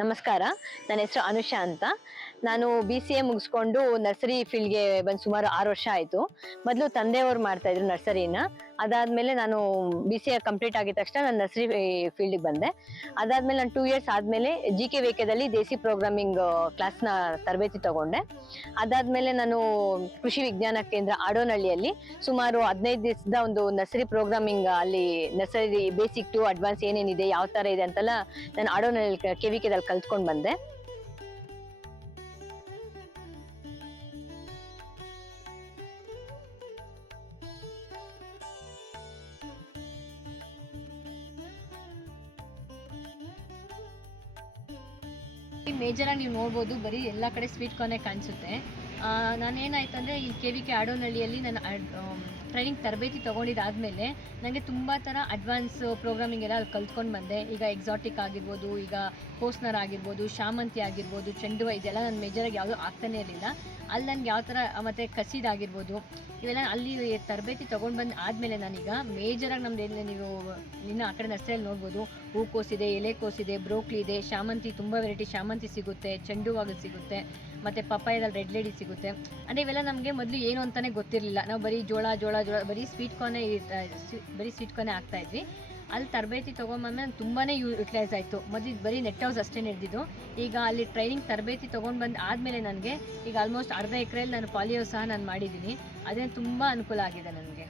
ನಮಸ್ಕಾರ. ನನ್ನ ಹೆಸರು ಅನುಷಾ ಅಂತ. ನಾನು BCA ಮುಗಿಸ್ಕೊಂಡು ನರ್ಸರಿ ಫೀಲ್ಡ್ಗೆ ಬಂದು ಸುಮಾರು 6 ವರ್ಷ ಆಯಿತು. ಮೊದಲು ತಂದೆಯವರು ಮಾಡ್ತಾ ಇದ್ರು ನರ್ಸರಿನ. ಅದಾದ್ಮೇಲೆ ನಾನು BCA ಕಂಪ್ಲೀಟ್ ಆಗಿದ ತಕ್ಷಣ ನಾನು ನರ್ಸರಿ ಫೀಲ್ಡ್ಗೆ ಬಂದೆ. ಅದಾದ್ಮೇಲೆ ನಾನು 2 ಇಯರ್ಸ್ ಆದ್ಮೇಲೆ GKVKದಲ್ಲಿ ದೇಸಿ ಪ್ರೋಗ್ರಾಮಿಂಗ್ ಕ್ಲಾಸ್ನ ತರಬೇತಿ ತಗೊಂಡೆ. ಅದಾದ್ಮೇಲೆ ನಾನು ಕೃಷಿ ವಿಜ್ಞಾನ ಕೇಂದ್ರ ಆಡೋನಹಳ್ಳಿಯಲ್ಲಿ ಸುಮಾರು 15 ದಿವಸದ ಒಂದು ನರ್ಸರಿ ಪ್ರೋಗ್ರಾಮಿಂಗ್, ಅಲ್ಲಿ ನರ್ಸರಿ ಬೇಸಿಕ್ ಟು ಅಡ್ವಾನ್ಸ್ ಏನೇನಿದೆ, ಯಾವ ತರ ಇದೆ ಅಂತೆಲ್ಲ ನಾನು ಆಡೋನಹಳ್ಳಿ KVKದಲ್ಲಿ ಕಲ್ತ್ಕೊಂಡ್ ಬಂದೆ. ಮೇಜರ್ ಆಗಿ ನೀವು ನೋಡ್ಬೋದು, ಬರೀ ಎಲ್ಲ ಕಡೆ ಸ್ವೀಟ್ ಕಾರ್ನೇ ಕಾಣಿಸುತ್ತೆ. ನಾನೇನಾಯ್ತು ಅಂದರೆ ಈ KVK ಆಡೋನಹಳ್ಳಿಯಲ್ಲಿ ನಾನು ಟ್ರೈನಿಂಗ್ ತರಬೇತಿ ತೊಗೊಂಡಿದ್ದಾದಮೇಲೆ ನನಗೆ ತುಂಬ ಥರ ಅಡ್ವಾನ್ಸ್ ಪ್ರೋಗ್ರಾಮಿಂಗ್ ಎಲ್ಲ ಅಲ್ಲಿ ಕಲ್ತ್ಕೊಂಡು ಬಂದೆ. ಈಗ ಎಕ್ಸಾಟಿಕ್ ಆಗಿರ್ಬೋದು, ಈಗ ಕೋಸ್ನರ್ ಆಗಿರ್ಬೋದು, ಶಾಮಂತಿ ಆಗಿರ್ಬೋದು, ಚೆಂಡುವ, ಇದೆಲ್ಲ ನಾನು ಮೇಜರಾಗಿ ಯಾವುದೂ ಆಗ್ತಾನೇ ಇರಲಿಲ್ಲ. ಅಲ್ಲಿ ನನಗೆ ಯಾವ ಥರ, ಮತ್ತು ಕಸಿದಾಗಿರ್ಬೋದು, ಇವೆಲ್ಲ ಅಲ್ಲಿ ತರಬೇತಿ ತೊಗೊಂಡು ಬಂದು ಆದಮೇಲೆ ನಾನೀಗ ಮೇಜರಾಗಿ ನಮ್ದು ಎಲ್ಲ ನೀವು ನಿನ್ನ ಆ ಕಡೆ ನರ್ಸರಿಯಲ್ಲಿ ನೋಡ್ಬೋದು, ಹೂಕೋಸಿದೆ, ಎಲೆಕೋಸಿದೆ, ಬ್ರೋಕ್ಲಿ ಇದೆ, ಶಾಮಂತಿ, ತುಂಬ ವೆರೈಟಿ ಶಾಮಂತಿ ಸಿಗುತ್ತೆ, ಚೆಂಡುವಾಗಲು ಸಿಗುತ್ತೆ, ಮತ್ತು ಪಪ್ಪಾಯದಲ್ಲಿ ರೆಡ್ ಲೇಡಿ ಸಿಗುತ್ತೆ. ಅಂದರೆ ಇವೆಲ್ಲ ನಮಗೆ ಮೊದಲು ಏನು ಅಂತಲೇ ಗೊತ್ತಿರಲಿಲ್ಲ. ನಾವು ಬರೀ ಜೋಳ ಬರೀ ಸ್ವೀಟ್ ಕಾರ್ನೇ ಆಗ್ತಾಯಿದ್ವಿ. ಅಲ್ಲಿ ತರಬೇತಿ ತೊಗೊಂಬಂದ್ಮೇಲೆ ತುಂಬಾ ಯುಟಿಲೈಸ್ ಆಯಿತು. ಮೊದಲು ಬರೀ ನೆಟ್ ಹೌಸ್ ಅಷ್ಟೇ ನಡೆದಿದ್ದು. ಈಗ ಅಲ್ಲಿ ಟ್ರೈನಿಂಗ್ ತರಬೇತಿ ತೊಗೊಂಡು ಬಂದು ಆದಮೇಲೆ ನನಗೆ ಈಗ ಆಲ್ಮೋಸ್ಟ್ ಅರ್ಧ ಎಕರೆಯಲ್ಲಿ ನಾನು ಪಾಲಿ ಹೌಸ್ ಸಹ ನಾನು ಮಾಡಿದ್ದೀನಿ. ಅದೇನು ತುಂಬ ಅನುಕೂಲ ಆಗಿದೆ ನನಗೆ.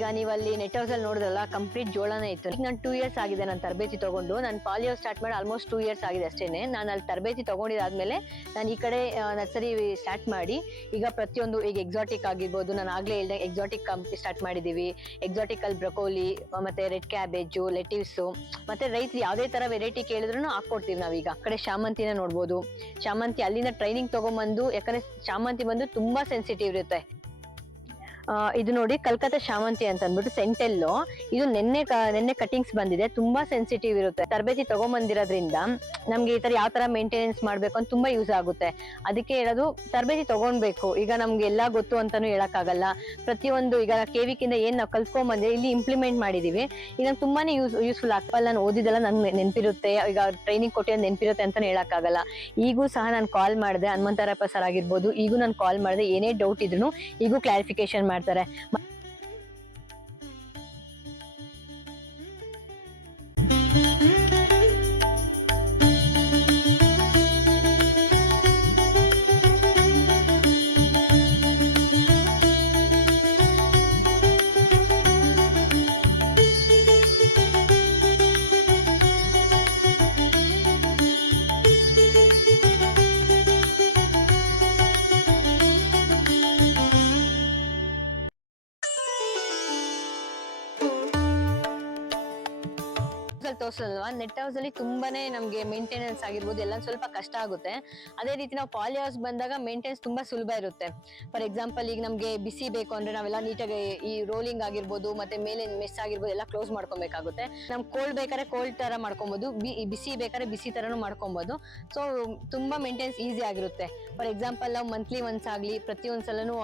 ಈಗ ನೀವು ಅಲ್ಲಿ ನೆಟ್ ಹೌಸ್ ಅಲ್ಲಿ ನೋಡಿದ್ರಲ್ಲ, ಕಂಪ್ಲೀಟ್ ಜೋಳನೇ ಇತ್ತು. ಈಗ ನಾನು 2 ಇಯರ್ಸ್ ಆಗಿದೆ ನಾನು ತರಬೇತಿ ತಗೊಂಡು. ನಾನು ಪಾಲಿ ಹೌಸ್ ಸ್ಟಾರ್ಟ್ ಮಾಡಿ ಆಲ್ಮೋಸ್ಟ್ 2 ಇಯರ್ಸ್ ಆಗಿದೆ ಅಷ್ಟೇನೆ. ನಾನು ಅಲ್ಲಿ ತರಬೇತಿ ತಗೊಂಡಿದ್ದಾದ್ಮೇಲೆ ನಾನು ಈ ಕಡೆ ನರ್ಸರಿ ಸ್ಟಾರ್ಟ್ ಮಾಡಿ ಈಗ ಪ್ರತಿಯೊಂದು, ಈಗ ಎಕ್ಸಾಟಿಕ್ ಆಗಿರ್ಬೋದು, ನಾನು ಆಗ್ಲೇ ಹೇಳಿದೆ ಎಕ್ಸಾಟಿಕ್ ಕಂಪ್ನಿ ಸ್ಟಾರ್ಟ್ ಮಾಡಿದೀವಿ. ಎಕ್ಸಾಟಿಕ್ ಅಲ್ಲಿ ಬ್ರೊಕೋಲಿ, ಮತ್ತೆ ರೆಡ್ ಕ್ಯಾಬೇಜು, ಲೆಟಿವ್ಸು, ಮತ್ತೆ ರೈತರು ಯಾವುದೇ ತರ ವೆರೈಟಿ ಕೇಳಿದ್ರು ಹಾಕೊಡ್ತೀವಿ ನಾವೀಗ. ಆ ಕಡೆ ಶಾಮಂತಿನ ನೋಡ್ಬೋದು. ಶಾಮಂತಿ ಅಲ್ಲಿಂದ ಟ್ರೈನಿಂಗ್ ತಗೊಂಡ್ಬಂದು, ಯಾಕಂದ್ರೆ ಶಾಮಂತಿ ಬಂದು ತುಂಬಾ ಸೆನ್ಸಿಟಿವ್ ಇರುತ್ತೆ. ಇದು ನೋಡಿ, ಕಲ್ಕತ್ತಾ ಶಾಮಂತಿ ಅಂತ ಅಂದ್ಬಿಟ್ಟು ಸೆಂಟೆಲ್ಲೋ, ಇದು ನೆನ್ನೆ ಕಟಿಂಗ್ಸ್ ಬಂದಿದೆ. ತುಂಬಾ ಸೆನ್ಸಿಟಿವ್ ಇರುತ್ತೆ. ತರಬೇತಿ ತಗೊಂಡ್ಬಂದಿರೋದ್ರಿಂದ ನಮ್ಗೆ ಈ ತರ ಯಾವ ತರ ಮೇಂಟೆನೆನ್ಸ್ ಮಾಡ್ಬೇಕು ಅಂತ ತುಂಬಾ ಯೂಸ್ ಆಗುತ್ತೆ. ಅದಕ್ಕೆ ಹೇಳೋದು, ತರಬೇತಿ ತಗೊಂಡ್ಬೇಕು. ಈಗ ನಮ್ಗೆ ಎಲ್ಲಾ ಗೊತ್ತು ಅಂತಾನು ಹೇಳಕ್ಕಾಗಲ್ಲ. ಪ್ರತಿಯೊಂದು ಈಗ KVKಯಿಂದ ಏನ್ ನಾವು ಕಲ್ತ್ಕೊಂಡ್ಬಂದ್ರೆ ಇಲ್ಲಿ ಇಂಪ್ಲಿಮೆಂಟ್ ಮಾಡಿದೀವಿ. ಈಗ ನಂಗೆ ತುಂಬಾನೇ ಯೂಸ್ಫುಲ್ ಆಗ್ತಲ್ಲ. ನಾನು ಓದಿದೆಲ್ಲ ನನ್ಗೆ ನೆನಪಿರುತ್ತೆ, ಈಗ ಟ್ರೈನಿಂಗ್ ಕೊಟ್ಟಿರೋದು ನೆನಪಿರುತ್ತೆ ಅಂತಾನು ಹೇಳಕ್ಕಾಗಲ್ಲ. ಈಗೂ ಸಹ ನಾನು ಕಾಲ್ ಮಾಡಿದೆ, ಹನುಮಂತರಪ್ಪ ಸರ್ ಆಗಿರ್ಬೋದು, ಈಗೂ ನಾನು ಕಾಲ್ ಮಾಡಿದೆ. ಏನೇ ಡೌಟ್ ಇದ್ರು ಈಗೂ ಕ್ಲಾರಿಫಿಕೇಶನ್ ಮಾಡ್ತಾರೆ. ತೋರ್ಸಲ್ವಾ, ನೆಟ್ ಹೌಸ್ ಅಲ್ಲಿ ತುಂಬಾನೇ ನಮ್ಗೆ ಮೇಂಟೆನೆನ್ಸ್ ಆಗಿರ್ಬೋದು ಎಲ್ಲ ಸ್ವಲ್ಪ ಕಷ್ಟ ಆಗುತ್ತೆ. ಅದೇ ರೀತಿ ನಾವು ಪಾಲಿ ಹೌಸ್ ಬಂದಾಗ ಮೇಂಟೆನೆನ್ಸ್ ತುಂಬಾ ಸುಲಭ ಇರುತ್ತೆ. ಫಾರ್ ಎಕ್ಸಾಂಪಲ್, ಈಗ ನಮ್ಗೆ ಬಿಸಿ ಬೇಕು ಅಂದ್ರೆ ನಾವೆಲ್ಲ ನೀಟಾಗಿ ಈ ರೋಲಿಂಗ್ ಆಗಿರ್ಬೋದು, ಮತ್ತೆ ಮೇಲೆ ಮೆಸ್ ಆಗಿರ್ಬೋದು ಎಲ್ಲ ಕ್ಲೋಸ್ ಮಾಡ್ಕೊಬೇಕಾಗುತ್ತೆ. ನಮ್ ಕೋಲ್ಡ್ ಬೇಕಾದ್ರೆ ಕೋಲ್ಡ್ ತರ ಮಾಡ್ಕೊಬಹುದು, ಬಿಸಿ ಬೇಕಾದ್ರೆ ಬಿಸಿ ತರನು ಮಾಡ್ಕೊಬಹುದು. ಸೊ ತುಂಬಾ ಮೇಂಟೆನೆನ್ಸ್ ಈಸಿ ಆಗಿರುತ್ತೆ. ಫಾರ್ ಎಕ್ಸಾಂಪಲ್, ನಾವು ಮಂತ್ಲಿ ಒನ್ಸ್ ಆಗ್ಲಿ ಪ್ರತಿಯೊಂದ್ಸಲನು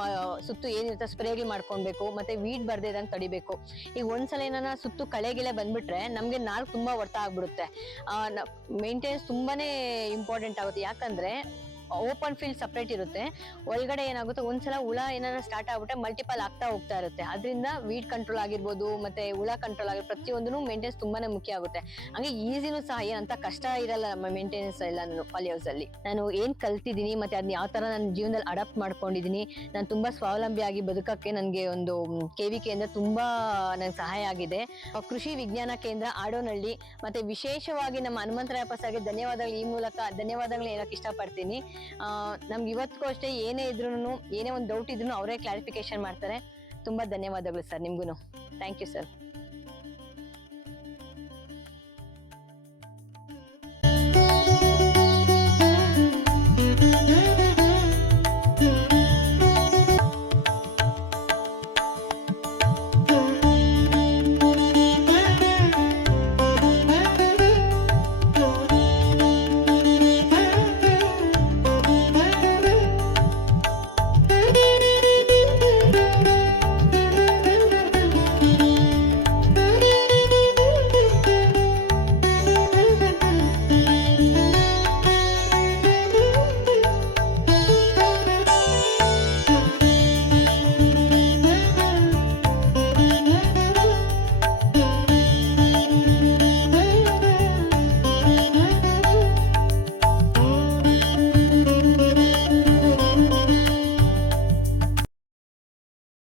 ಸುತ್ತು ಏನಿರುತ್ತೆ ಸ್ಪ್ರೇಗಳು ಮಾಡ್ಕೊಬೇಕು, ಮತ್ತೆ ವೀಡ್ ಬರ್ದೇ ಇದ್ದಂಗೆ ತಡಿಬೇಕು. ಈಗ ಒಂದ್ಸಲ ಏನಾನ ಸುತ್ತು ಕಳೆಗಿಳೆ ಬಂದ್ಬಿಟ್ರೆ ನಮ್ಗೆ ನಾಲ್ಕು ತುಂಬಾ ಹೊರ್ತ ಆಗ್ಬಿಡುತ್ತೆ. ಮೇಂಟೆನೆನ್ಸ್ ತುಂಬಾನೇ ಇಂಪಾರ್ಟೆಂಟ್ ಆಗುತ್ತೆ. ಯಾಕಂದ್ರೆ ಓಪನ್ ಫೀಲ್ಡ್ ಸಪ್ರೇಟ್ ಇರುತ್ತೆ. ಒಳಗಡೆ ಏನಾಗುತ್ತೆ, ಒಂದ್ಸಲ ಹುಳ ಏನಾದ್ರು ಸ್ಟಾರ್ಟ್ ಆಗ್ಬಿಟ್ರೆ ಮಲ್ಟಿಪಲ್ ಆಗ್ತಾ ಹೋಗ್ತಾ ಇರುತ್ತೆ. ಅದರಿಂದ ವೀಡ್ ಕಂಟ್ರೋಲ್ ಆಗಿರ್ಬೋದು, ಮತ್ತೆ ಹುಳ ಕಂಟ್ರೋಲ್ ಆಗಿರ್ಬೋದು, ಪ್ರತಿಯೊಂದೂ ಮೇಂಟೆನೆನ್ಸ್ ತುಂಬಾನೇ ಮುಖ್ಯ ಆಗುತ್ತೆ. ಹಂಗೆ ಈಸಿನೂ ಸಹ ಏನಂತ ಕಷ್ಟ ಇರಲ್ಲ ನಮ್ಮ ಮೇಂಟೆನೆನ್ಸ್ ಎಲ್ಲ. ನಾನು ಪಾಲಿ ಹೌಸ್ ಅಲ್ಲಿ ನಾನು ಏನ್ ಕಲ್ತಿದ್ದೀನಿ, ಮತ್ತೆ ಅದನ್ನ ಯಾವ ತರ ನನ್ನ ಜೀವನದಲ್ಲಿ ಅಡಾಪ್ಟ್ ಮಾಡ್ಕೊಂಡಿದೀನಿ, ನಾನು ತುಂಬಾ ಸ್ವಾವಲಂಬಿಯಾಗಿ ಬದುಕಕ್ಕೆ ನನಗೆ ಒಂದು KVK ಇಂದ ತುಂಬಾ ನಂಗೆ ಸಹಾಯ ಆಗಿದೆ. ಕೃಷಿ ವಿಜ್ಞಾನ ಕೇಂದ್ರ ಆಡೋನಹಳ್ಳಿ, ಮತ್ತೆ ವಿಶೇಷವಾಗಿ ನಮ್ಮ ಹನುಮಂತರಾಯಪ್ಪ ಸರ್ಗೆ ಧನ್ಯವಾದಗಳು, ಈ ಮೂಲಕ ಧನ್ಯವಾದಗಳು ಹೇಳಕ್ ಇಷ್ಟಪಡ್ತೀನಿ. ನಮ್ಗೆ ಇವತ್ತಿಗೂ ಅಷ್ಟೇ ಏನೇ ಇದ್ರೂನು, ಏನೇ ಒಂದು ಡೌಟ್ ಇದ್ರೂ ಅವರೇ ಕ್ಲಾರಿಫಿಕೇಶನ್ ಮಾಡ್ತಾರೆ. ತುಂಬಾ ಧನ್ಯವಾದಗಳು ಸರ್, ನಿಮ್ಗೂನು. Thank you sir.